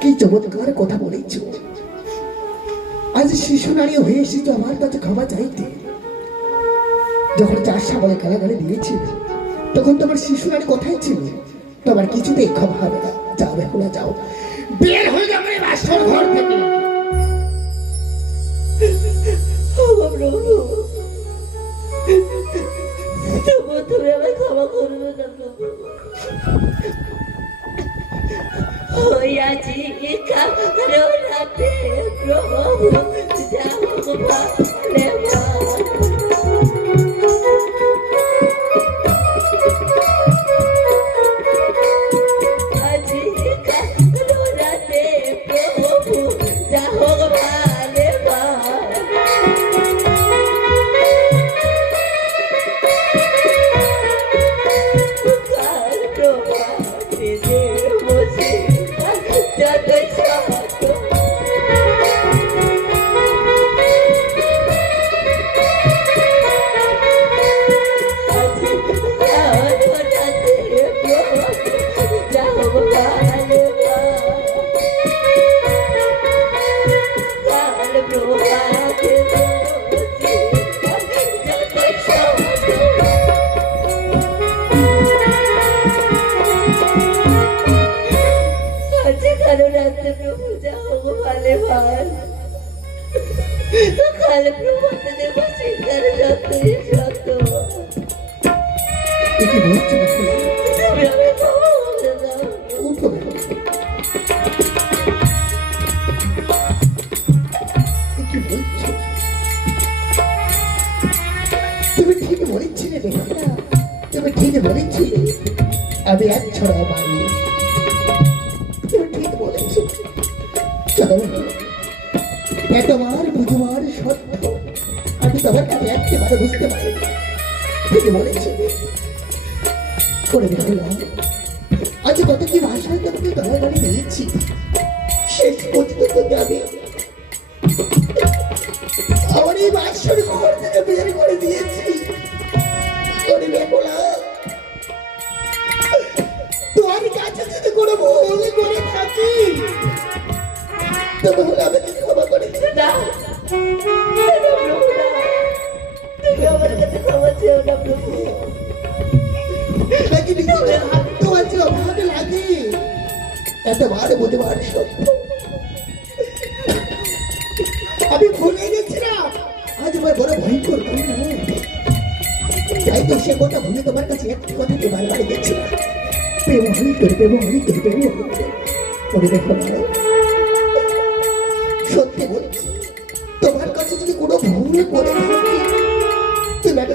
কি চমৎকার কথা বলেছ। আজ শিশু নারী হয়ে এসেছ আমার কাছে ক্ষমা চাইতে। যখন চার সাবলে গালাগালি দিয়েছিল তখন তোমার শিশু নারী কোথায় ছিল, তোমার কিছুতেই ক্ষমা হবে না। যাও, বেহুলা, যাও। বের হয়ে যাবে ঘর থেকে। Bye. ভালে ভালো কালে প্রভু দেব শিকার যতই বেহুলা তুমি আমি করে দাও। তুমি ঠিক বলেছিলে তুমি ঠিক বলেছিলে। আমি এক ছড়া মারি এতবার বুঝবার সত্য, আমি তোমার কাছে একেবারে বুঝতে পারি ঠিক বলেছি। করে দেখলাম, আজ কত কি ভাষায় তোমাকে দয়া দিয়েছি সত্যি বলছি। তোমার কাছে যদি কোনো ভুল করে থাকি তুমি আমাকে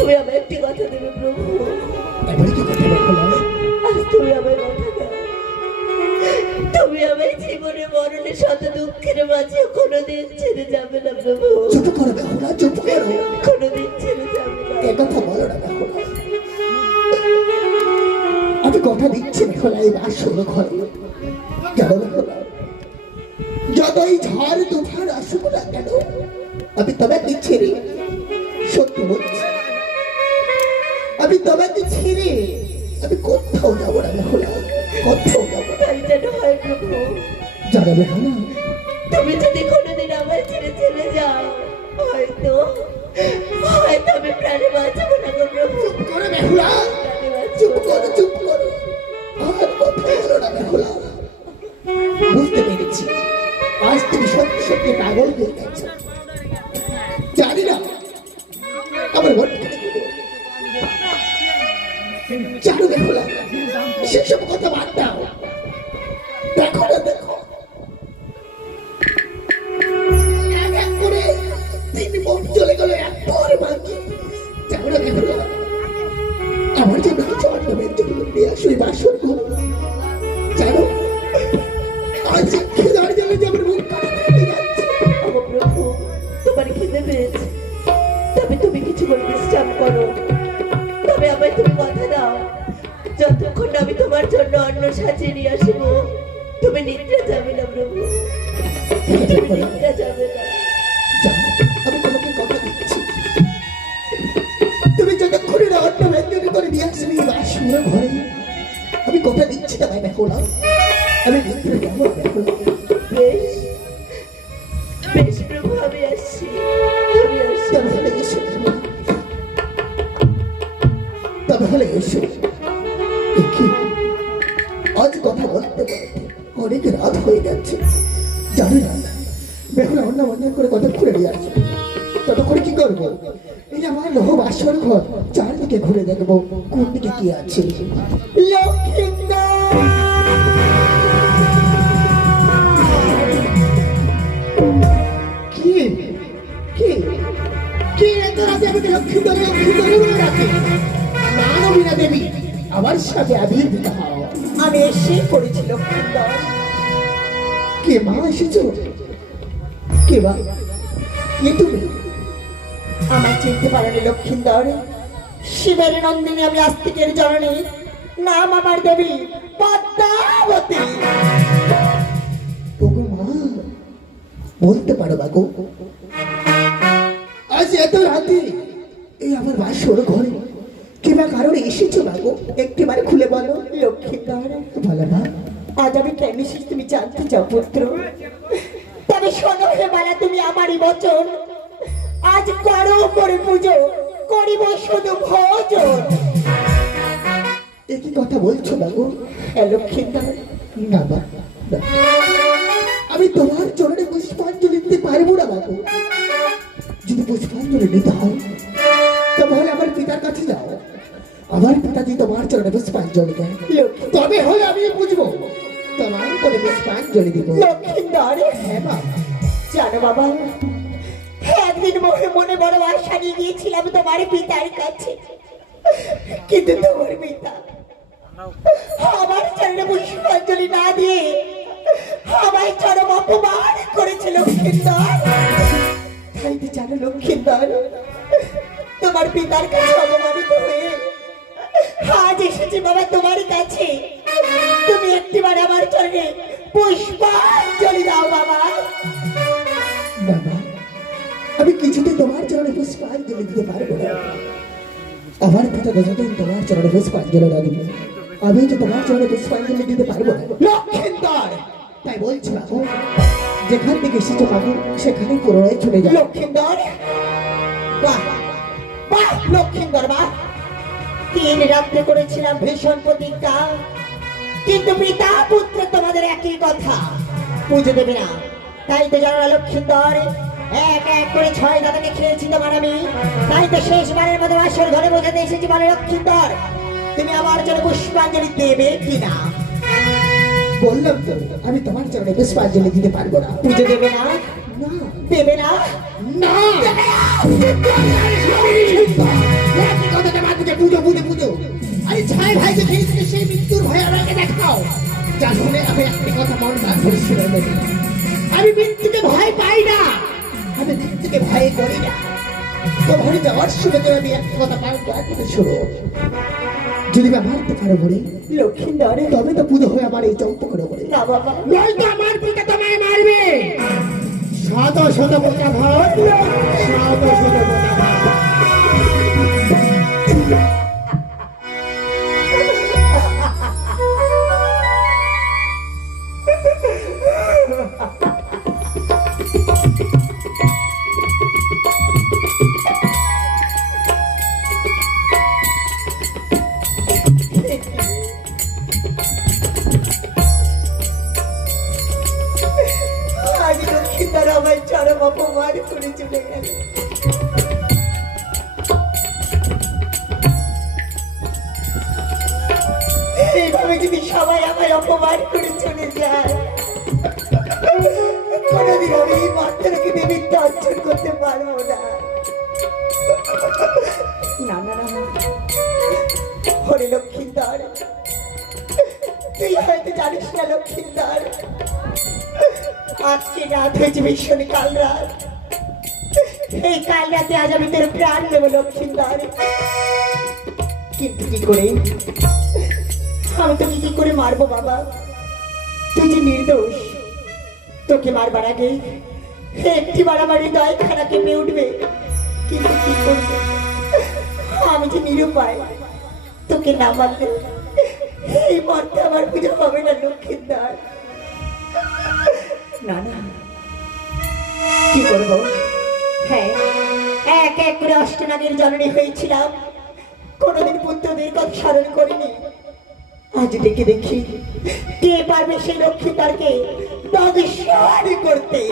তুমি আমার একটি কথা দেবে প্রভু। এবার কি কথা বেহুলা আজ তুমি আমার কথা দাও। তুমি আমার জীবনে মরণে শত দুঃখের মাঝে কোনোদিন ছেড়ে যাবে না প্রভু। চুপ করো বেহুলা চুপ করো। কোনোদিন ছেড়ে যাবে না। এ কথা বলো না বেহুলা আমি কথা দিচ্ছি এই বাস শোনো ঘরে। জানো বেহুলা যতই ঝড় তুফান আসুক না কেন আমি তোমাকে ছেড়ে সত্যি বলছি। আমি তোমাকে ছেড়ে আমি কোথাও যাব না বেহুলা কোথাও যাব তাই যেন হয় প্রভু। তুমি যদি কোনোদিন আমার ছেড়ে চলে যাও হয়তো হয়তো আমি প্রাণে বাঁচবো না গো প্রভু। চুপ করো চুপ করো চুপ করো। আর কথা বলো না বেহুলা বুঝতে পেরেছি। আজ তুমি সত্যি সত্যি পাগল হয়ে কথা বাদ দেখো না দেখো এক কথা দাও। যতক্ষণ আমি তোমার জন্য অন্ন সাজিয়ে নিয়ে আসব, তুমি নিদ্রা যাবে না, প্রভু। নিদ্রা যাবে না। আমি তোমাকে কথা দিচ্ছি। তুমি যতক্ষণে না ব্যঞ্জন করে নিয়ে আমি কথা দিচ্ছি না আমি যাব দেখো বেশ বেশ। তাহলে এসো। কি? আজ কথা বলতে বলতে অনেক রাত হয়ে যাচ্ছে। জানি না, বেহুলা অন্য অন্য করে কথা ঘুরে নিয়ে আসবে? ততক্ষণে কি করব? এই আমার লোহ বাসর ঘর, চারদিকে ঘুরে দেখব কোন দিকে কি আছে! কি? কি? বলে মানবীরা দেবী আমার সাথে আবির্ভূত হও। আমি এসে পড়েছি লক্ষ্মীন্দর কে মা এসেছ? কে মা? কে তুমি? আমার চিনতে পারেনি লক্ষ্মীন্দর শিবের নন্দিনী আমি আস্তিকের জননী। নাম আমার দেবী পদ্মাবতী। ওগো মা বলতে পারো মা গো। আজ এত রাতে এই আমার বাসর ঘরে কিংবা কারোর এসেছ গো একটিবার খুলে বলো। লক্ষ্মীন্দর বলো মা আজ আমি কেন এসেছি তুমি জানতে চাও পুত্র। তবে শোনো হে বালা তুমি আমারই বচন। আজ করো করে পুজো করিব শুধু ভোজন। একই কথা বলছো না গো হে লক্ষ্মীন্দর না না। আমি তোমার চরণে পুষ্পাঞ্জলি দিতে পারব না বাবু। যদি পুষ্পাঞ্জলি নিতে হয় তাহলে আমার পিতার কাছে যাও। আমার পিতা যদি তোমার চরণে পুষ্পাঞ্জলি দেয়। তবে হলে আমি বুঝব তোমার করে পুষ্পাঞ্জলি দিব। লক্ষ্মীন্দর হ্যাঁ বাবা জানো বাবা একদিন মনে মনে বড় আশা নিয়ে গিয়েছিলাম তোমার পিতার কাছে। কিন্তু তোমার পিতা আমার চরণে পুষ্পাঞ্জলি না দিয়ে আমার চরম অপমান করেছে লক্ষ্মীন্দর। তাই তো জানো লক্ষ্মীন্দর তোমার পিতার কাছে অপমানিত হয়ে আজ এসেছি বাবা তোমার কাছে। তুমি একটিবার আমার চরণে পুষ্পাঞ্জলি দাও বাবা। বাবা আমি কিছুতেই তোমার চরণে পুষ্পাঞ্জলি দিতে পারব না। আমার পিতা যতদিন তোমার চরণে পুষ্পাঞ্জলি না দিবে আমি তো তোমার চরণে পুষ্পাঞ্জলি দিতে পারব না। লক্ষিন্দর! তাই বলছি বাবু যেখান থেকে এসেছ বাবু সেখানেই পুনরায় চলে যাও। লক্ষিন্দর! বাহ বাহ লক্ষিন্দর বাহ। তিন রাত্রে করেছিলাম ভীষণ প্রতিজ্ঞা। কিন্তু পিতা, পুত্র তোমাদের একই কথা। পুজো দেবে না। তাই তো জানা লক্ষিন্দর, এক এক করে ছয় দাদাকে খেয়েছি তোমার আমি। তাই তো শেষবারের মতো আসল ঘরে বোঝাতে এসেছি বলে লক্ষিন্দর। তুমি আমার জন্য পুষ্পাঞ্জলি দেবে কিনা? বললাম তো, আমি তোমার চরণে পুষ্পাঞ্জলি দিতে পারব না। পুজো দেবে না? দেবে না? না! পুজো পুজো পুজো আরে ছাই ভাইকে খেয়েছিলে সেই মৃত্যুর ভয় আমাকে দেখাও। যা শুনে আমি একটি কথা মন না ধরে আমি মৃত্যুকে ভয় পাই না। আমি মৃত্যুকে ভয় করি না। তোমার যাওয়ার সময় আমি একটা কথা দয়া করে শোনো যদি বা মারতে পারো বলে লক্ষিন্দর। তবে তো পুজো হয়ে আমার এই চৌত করে না বাবা। নয়তো আমার পিতা তোমায় মারবে। শত শত বোকা ভাই শত শত বোকা অপমান করে চলে গেল। এইভাবে যদি সবাই আমায় অপমান করে চলে যায়, কোনোদিন আমি এই মাত্রাকে দেবীত্ব অর্জন করতে পারব না। না না না। হরে লক্ষ্মীন্দর, তুই হয়তো জানিস আজকে রাত হয়েছে ভীষণ কাল রাত। এই কাল রাতে আজ আমি তোর প্রাণ দেবো লক্ষ্মীন্দর কিন্তু কি করে? আমি তোকে কি করে মারবো, বাবা? তুই যে নির্দোষ, তোকে মারবার আগে একটি বার আমার হৃদয় খানা কেঁপে উঠবে। কিন্তু কি করব? আমি যে নিরুপায়, তোকে না মারলে এই মর্তে আমার পুজো হবে না লক্ষ্মীদার না না। কি করব? হ্যাঁ এক এক করে জননী হয়েছিলাম। কোনোদিন পুত্রদের কথা স্মরণ করিনি। আজ দেখে কে পারবে সেই লক্ষ্মীদারকে দগস্বাদ করতে।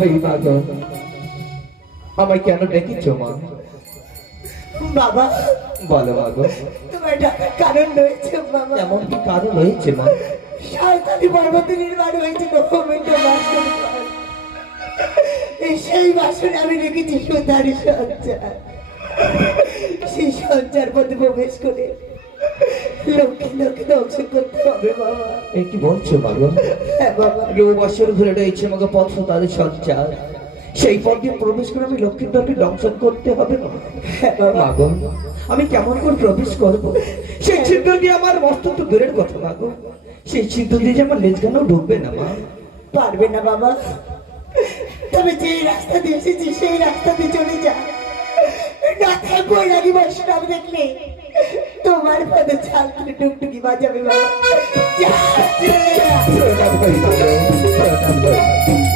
মা গো আমায় কেন ডেকেছ মা? বাবা। বলো গো। তোমার ডাকার কারণ রয়েছে বাবা। এমন কি কারণ হয়েছে মা। সাঁওতালি পর্বতে নির্মাণ হয়েছে নবমিন্দ বাসন সেই বাসনে আমি রেখেছি সুতারি সঞ্চার সেই সঞ্চার পথে প্রবেশ করে কি বলছো গো হ্যাঁ বাবা। কেউ বছর ধরে রয়েছে আমাকে পথ তাদের সঞ্চার সেই পথ দিয়ে প্রবেশ করে আমি লক্ষ্মীর দলকে দংশন করতে হবে মা হ্যাঁ বাবা। আমি কেমন করে প্রবেশ করব? সেই ছিদ্র দিয়ে আমার মস্ত তো দূরের কথা মা গো সেই ছিদ্র দিয়ে যে আমার লেজগানাও ঢুকবে না মা। পারবে না বাবা। তবে যে রাস্তা দিয়ে এসেছি সেই রাস্তা দিয়ে চলে যা। রাস্তায় বৈরাগী বৈষ্ণব দেখলে। তোমার পদে ছাত্রী টুকটুকি বাজাবে বাবা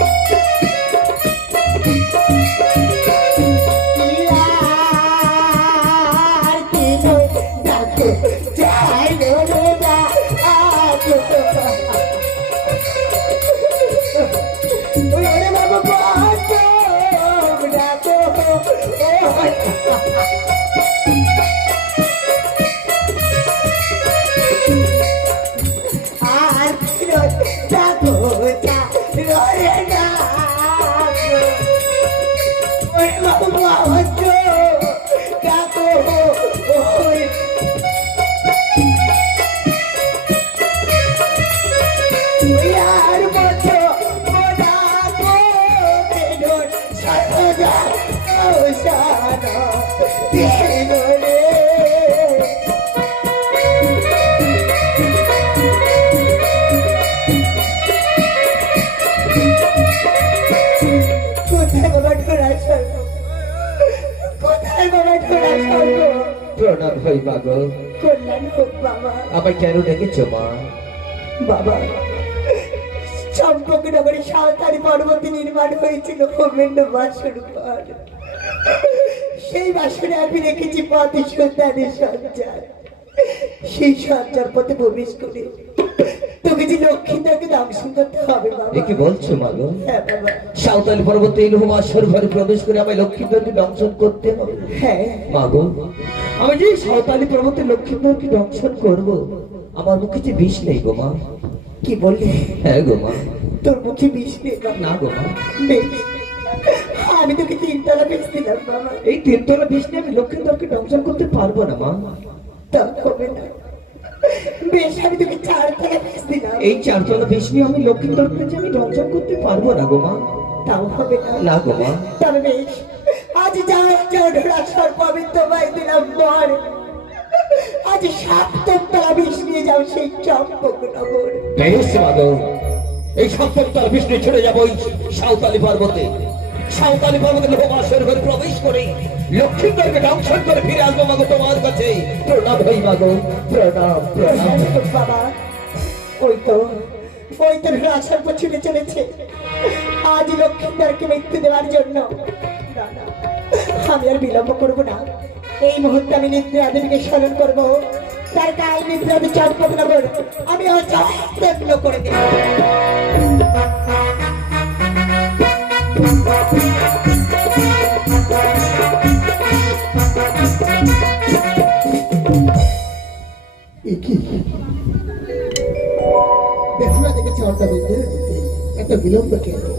মা গো কল্যাণ হোক বাবা আমায় কেন ডেকেছ মা বাবা চম্পকনগরে সাঁওতালি পর্বতে নির্মাণ হয়েছিল হোমেন্দ্র বাসর ঘর সেই বাসনে আমি রেখেছি পথে সন্তানের সঞ্চার সেই সঞ্চার পথে প্রবেশ করে তোকে যে লক্ষ্মীটাকে দংশন করতে হবে বাবা এ কি বলছো মা গো হ্যাঁ সাঁওতালি পর্বতে এই লোহমাসর ঘরে প্রবেশ করে আমায় লক্ষ্মীদেরকে দংশন করতে হবে হ্যাঁ মা গো আমি যে সাঁওতালি পর্বতে লক্ষ্মীদেরকে দংশন করব আমার মুখে যে বিষ নেই গো মা। কি বললি? হ্যাঁ গো মা। তোর মুখে বিষ নেই। না গো মা? আমি তোকে তিনতলা বেশ দিলাম বাবা। এই তিনতলা বিষ নিয়ে আমি দংশন করতে পারব না মা। তা হবে না। বেশ আমি তোকে চারতলা বেশ দিলাম। এই চারতলা বিষ নিয়ে আমি লক্ষ্মীদেরকে যে আমি দংশন করতে পারব না গো মা তাও হবে না গো মা। তবে বেশ সর্পবিত্র বাই দিলাম পর আজ সাপ্তম তলা বিষ নিয়ে যাও সেই চম্পক নগর এই সপ্তমতলা ছেড়ে যাব ওই সাঁওতালি পর্বতে। সাঁওতালি পর্বতে লোহমাসর ঘরে প্রবেশ করে লক্ষ্মীদেরকে দংশন করে ফিরে আসব মাগো তোমার কাছে। প্রণাম হই মাগো প্রণাম প্রণাম। বাবা। ওই তো ওই তো রাসার ছুটে চলেছে। আজ লক্ষ্মীদারকে মৃত্যু দেওয়ার জন্য। না, না, আমি আর বিলম্ব করব না। এই মুহূর্তে আমি নিদ্রা দেবীকে স্মরণ করব। তার গায়ে নিদ্রা চম্পক নগর আমি করে দেব। দেখো দেখেছি বিদ্যে এত বিলম্ব কেন